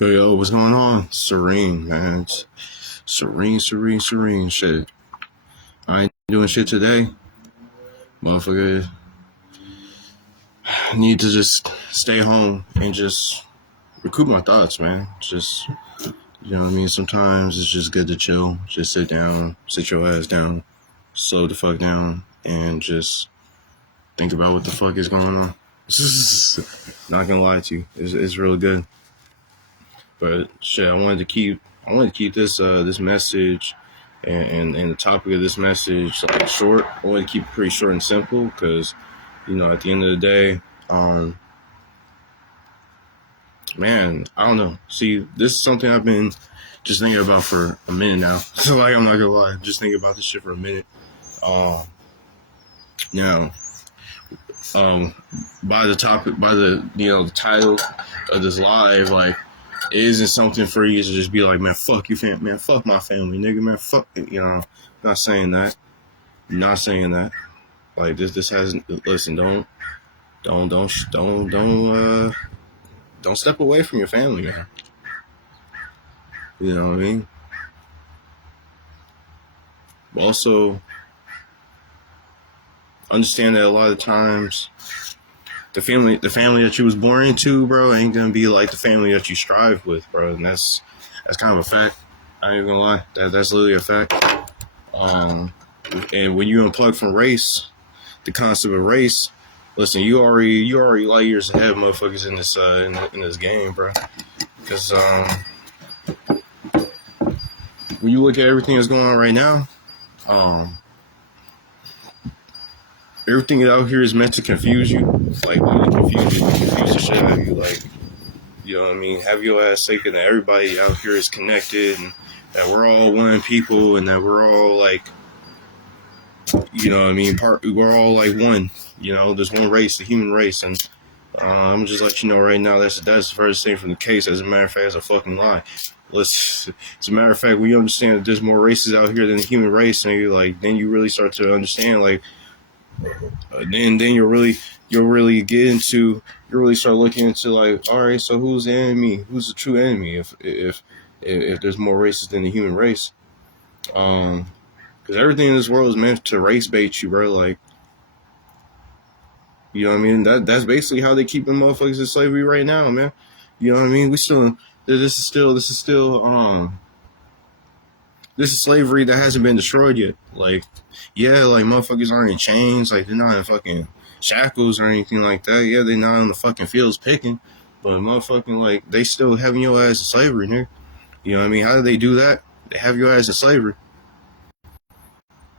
Yo, what's going on? Serene, man. It's serene. Shit. I ain't doing shit today. Motherfucker, I need to just stay home and just recoup my thoughts, man. Just, you know what I mean? Sometimes it's just good to chill. Just sit down, sit your ass down, slow the fuck down, and just think about what the fuck is going on. Not gonna lie to you. It's real good. But shit, I wanted to keep this message and the topic of this message like short. I wanted to keep it pretty short and simple because at the end of the day, man, I don't know. See, this is something I've been just thinking about for a minute now. So like, I'm not gonna lie, just thinking about this shit for a minute. Um, now, by the topic, by the title of this live, like. It isn't something for you to just be like, man, fuck you, fam, man, fuck my family, nigga, man, fuck, not saying that, not saying that. Like this hasn't. Listen, don't step away from your family, man. You know what I mean? Also, understand that a lot of times the family that you was born into, bro, ain't gonna be like the family that you strive with, bro, and that's kind of a fact. I ain't gonna lie, that's literally a fact. And when you unplug from race, the concept of race, listen, you already light years ahead, motherfuckers, in this in this game, bro. Because when you look at everything that's going on right now, everything out here is meant to confuse you, like really confuse the shit out of you, like, you know what I mean? Have your ass thinking that everybody out here is connected and that we're all one people and that we're all like, you know what I mean? We're all like one. There's one race, the human race, and I'm just let you know right now that's the first thing from the case. As a matter of fact, it's a fucking lie. As a matter of fact, we understand that there's more races out here than the human race, and then you really start to understand, like, then you'll really get into, you really start looking into, like, all right, so who's the enemy? Who's the true enemy? If there's more races than the human race, because everything in this world is meant to race bait you, bro. Like, you know what I mean? That's basically how they keep them motherfuckers in slavery right now, man. You know what I mean? This is still this is slavery that hasn't been destroyed yet. Like, yeah, like motherfuckers aren't in chains, like they're not in fucking shackles or anything like that. Yeah, they're not in the fucking fields picking, but motherfucking, like, they still having your ass in slavery, nigga. You know what I mean? How do they do that? They have your ass in slavery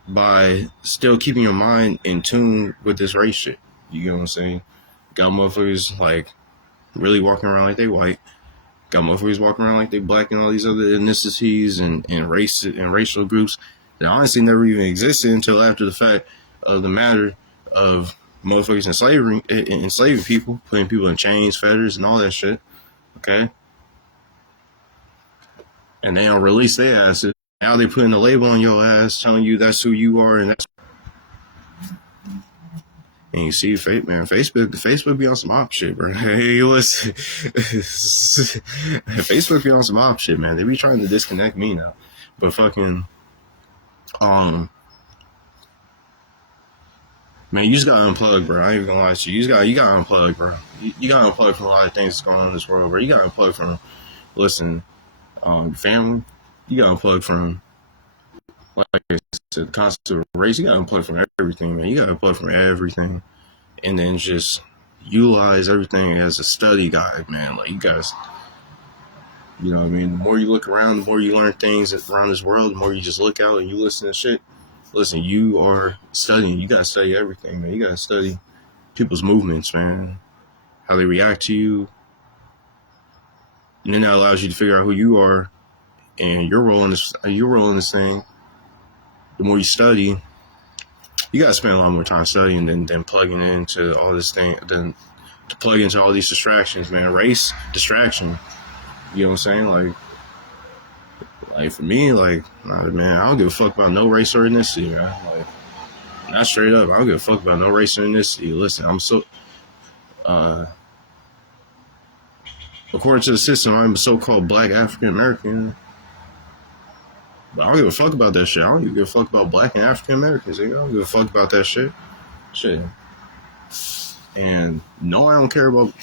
by still keeping your mind in tune with this race shit. You get what I'm saying? Got motherfuckers like really walking around like they white. Got motherfuckers walking around like they black and all these other ethnicities and race and racial groups that honestly never even existed until after the fact of the matter of motherfuckers enslaving people, putting people in chains, fetters, and all that shit. Okay? And they don't release their asses. Now they putting a label on your ass, telling you that's who you are, and that's. And you see, man, Facebook be on some op shit, bro. Hey, listen, Facebook be on some op shit, man. They be trying to disconnect me now, but fucking, man, you just gotta unplug, bro. I ain't even gonna lie to you. You gotta unplug, bro. You gotta unplug from a lot of things that's going on in this world, bro. You gotta unplug from, listen, family. You gotta unplug from, like I said, the concept of race. You gotta unplug from everything, man. You gotta unplug from everything. And then just utilize everything as a study guide, man. Like, you guys, you know what I mean? The more you look around, the more you learn things around this world, the more you just look out and you listen to shit. Listen, you are studying. You gotta study everything, man. You gotta study people's movements, man. How they react to you. And then that allows you to figure out who you are and your role in this thing. The more you study, you gotta spend a lot more time studying than plugging into all this thing, than to plug into all these distractions, man. Race, distraction. You know what I'm saying? Like for me, like, man, I don't give a fuck about no race or ethnicity, man. Like, not straight up. I don't give a fuck about no race or ethnicity. Listen, I'm so, according to the system, I'm a so-called black African American. But I don't give a fuck about that shit. I don't even give a fuck about black and African Americans. I don't give a fuck about that shit. Shit. And no, I don't care about.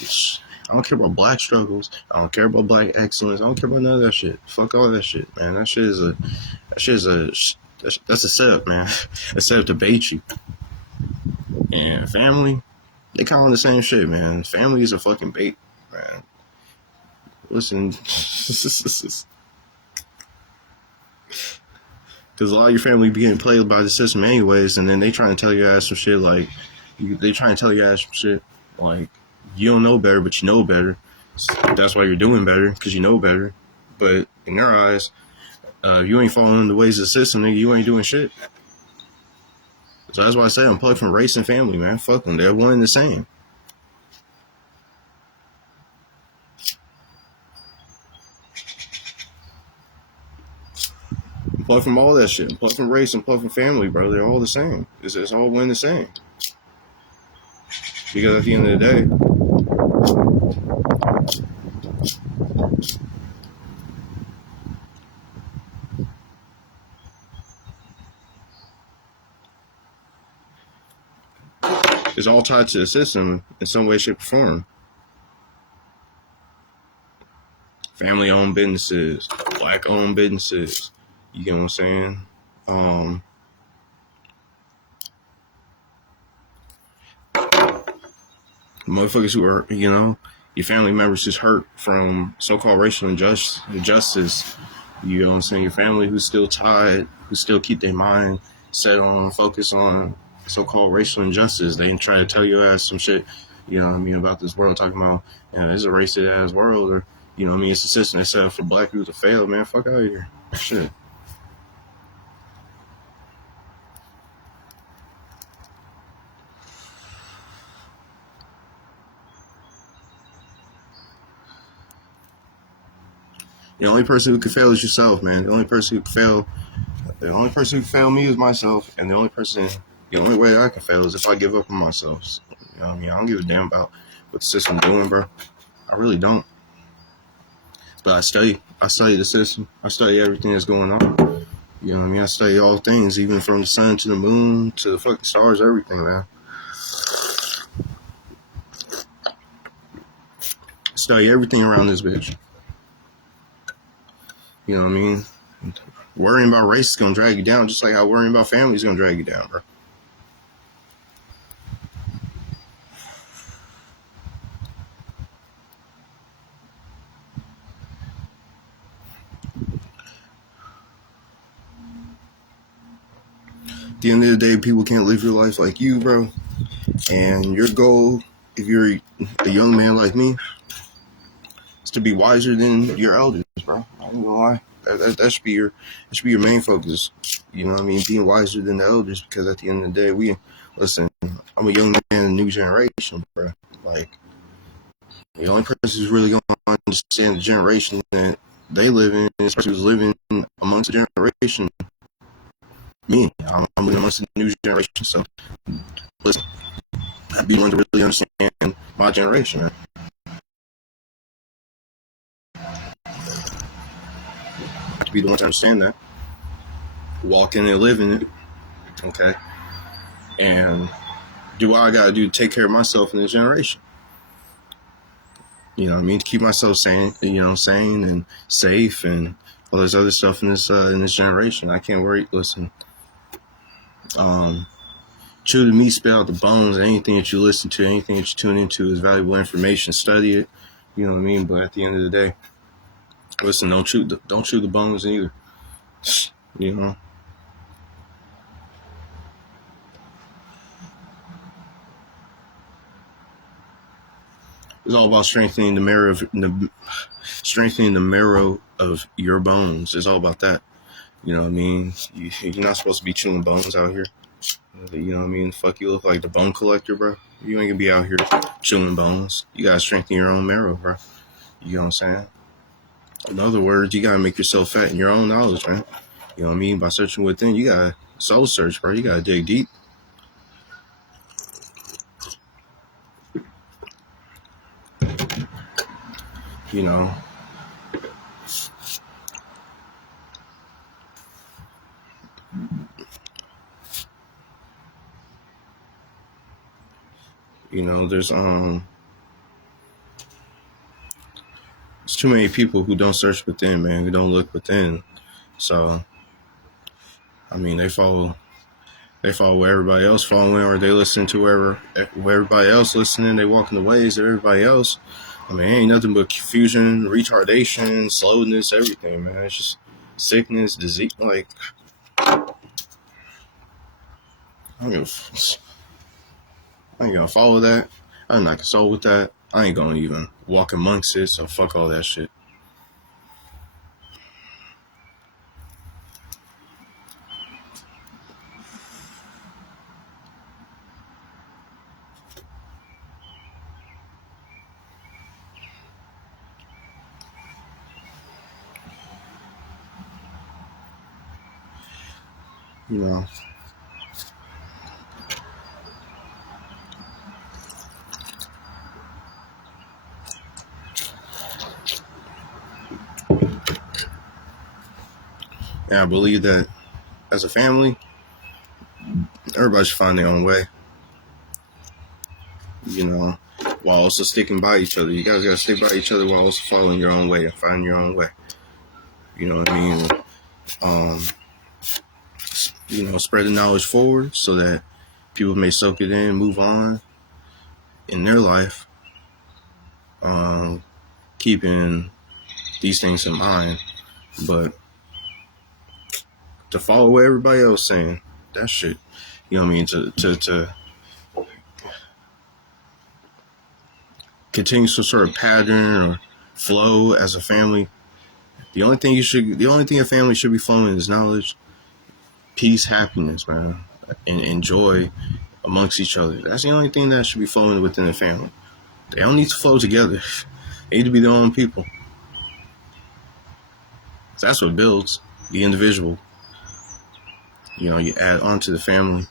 I don't care about black struggles. I don't care about black excellence. I don't care about none of that shit. Fuck all that shit, man. That shit is a. That's a setup, man. A setup to bait you. And family, they kind of the same shit, man. Family is a fucking bait, man. Listen, because a lot of your family be getting played by the system anyways, and then they trying to tell your ass some shit like, they trying to tell your ass some shit like, you don't know better, but you know better. So that's why you're doing better, because you know better. But in their eyes, if you ain't following the ways of the system, nigga, you ain't doing shit. So that's why I say unplug from race and family, man. Fuck them. They're one and the same. Unplug from all that shit. Unplug from race and unplug from family, bro. They're all the same. It's all one and the same. Because at the end of the day, it's all tied to the system in some way, shape, or form. Family-owned businesses, black-owned businesses. You get what I'm saying? Motherfuckers who are, your family members just hurt from so-called racial injustice. You know what I'm saying? Your family who's still tied, who still keep their mind set on, focus on so-called racial injustice. They try to tell your ass some shit, about this world, talking about, it's a racist-ass world, or, it's a system that's set up for black people to fail, man. Fuck out of here. Shit. The only person who can fail is yourself, man. The only person who can fail me is myself, and the only way I can fail is if I give up on myself. So, I don't give a damn about what the system's doing, bro. I really don't. But I study the system. I study everything that's going on. I study all things, even from the sun to the moon to the fucking stars, everything, man. I study everything around this bitch. You know what I mean? Worrying about race is gonna drag you down, just like how worrying about family is gonna drag you down, bro. At the end of the day, people can't live your life like you, bro. And your goal, if you're a young man like me, is to be wiser than your elders, bro. I ain't gonna lie. That should be your main focus. You know what I mean? Being wiser than the elders, because at the end of the day, listen, I'm a young man in the new generation, bro. Like, the only person who's really gonna understand the generation that they live in is the person who's living amongst the generation. Me, I'm living amongst the new generation, so listen, I'd be one to really understand my generation, man. To be the one to understand that, walk in and live in it, okay, and do what I gotta do to take care of myself in this generation. You know what I mean? To keep myself sane, sane and safe and all this other stuff in this generation. I can't worry. Listen, chew the meat, spit out the bones. Anything that you listen to, anything that you tune into is valuable information. Study it. You know what I mean? But at the end of the day, listen, don't chew the bones either. You know. It's all about strengthening the marrow of your bones. It's all about that. You know what I mean? You're not supposed to be chewing bones out here. You know what I mean? Fuck, you look like the bone collector, bro. You ain't gonna be out here chewing bones. You gotta strengthen your own marrow, bro. You know what I'm saying? In other words, you gotta make yourself fat in your own knowledge, man. You know what I mean? By searching within, you gotta soul search, bro. You gotta dig deep. You know, there's too many people who don't search within, man, who don't look within. So I mean, they follow where everybody else following, or they listen to where everybody else listening. They walk in the ways of everybody else. I mean, it ain't nothing but confusion, retardation, slowness, everything, man. It's just sickness, disease. Like, I ain't gonna follow that. I'm not console with that. I ain't gonna even walk amongst it. So fuck all that shit. You know. And I believe that as a family, everybody should find their own way. You know, while also sticking by each other. You guys gotta stick by each other while also following your own way and finding your own way. You know what I mean? Spread the knowledge forward so that people may soak it in, move on in their life, keeping these things in mind. But to follow what everybody else saying, that shit, you know what I mean? To continue some sort of pattern or flow as a family. The only thing a family should be following is knowledge, peace, happiness, man, and joy amongst each other. That's the only thing that should be flowing within the family. They don't need to flow together. They need to be their own people. That's what builds the individual. You know, you add on to the family.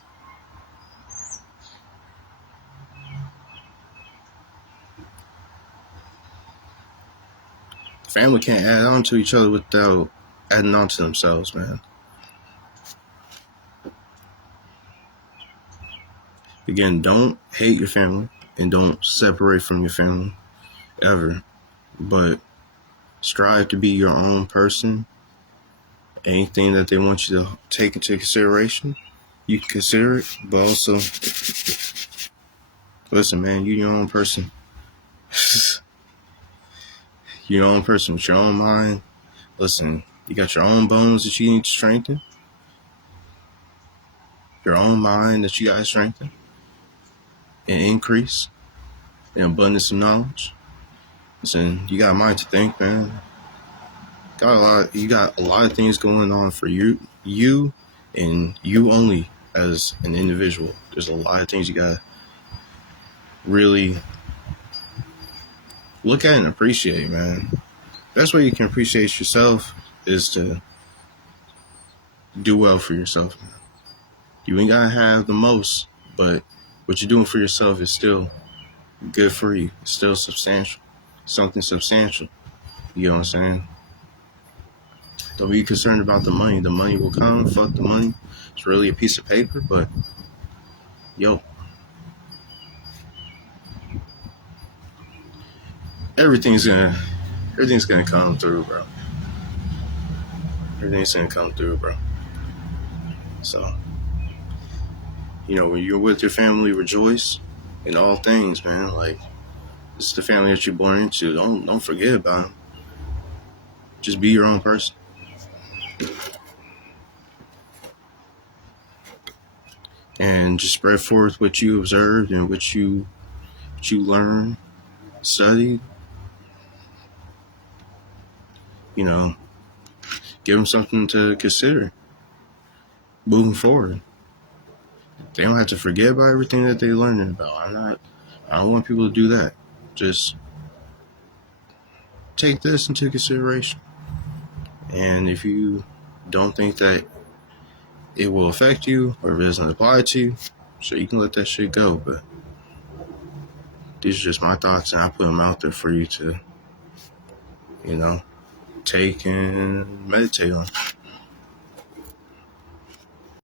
Family can't add on to each other without adding on to themselves, man. Again, don't hate your family and don't separate from your family ever. But strive to be your own person. Anything that they want you to take into consideration, you can consider it. But also, listen, man, you're your own person. You're your own person with your own mind. Listen, you got your own bones that you need to strengthen. Your own mind that you got to strengthen and increase in abundance of knowledge. Listen, you got a mind to think, man. You got a lot of things going on for you and you only as an individual. There's a lot of things you got to really look at and appreciate, man. Best way you can appreciate yourself is to do well for yourself, man. You ain't gotta have the most, but what you're doing for yourself is still good for you. It's still substantial. Something substantial. You know what I'm saying? Don't be concerned about the money. The money will come. Fuck the money. It's really a piece of paper, but yo, everything's gonna come through, bro. Everything's gonna come through, bro. So, when you're with your family, rejoice in all things, man. Like, this is the family that you're born into. Don't forget about them. Just be your own person. And just spread forth what you observed and what you learned, studied. Give them something to consider moving forward. They don't have to forget about everything that they're learning about. I don't want people to do that. Just take this into consideration. And if you don't think that it will affect you or if it doesn't apply to you, so you can let that shit go. But these are just my thoughts, and I put them out there for you to you know, take and meditate on.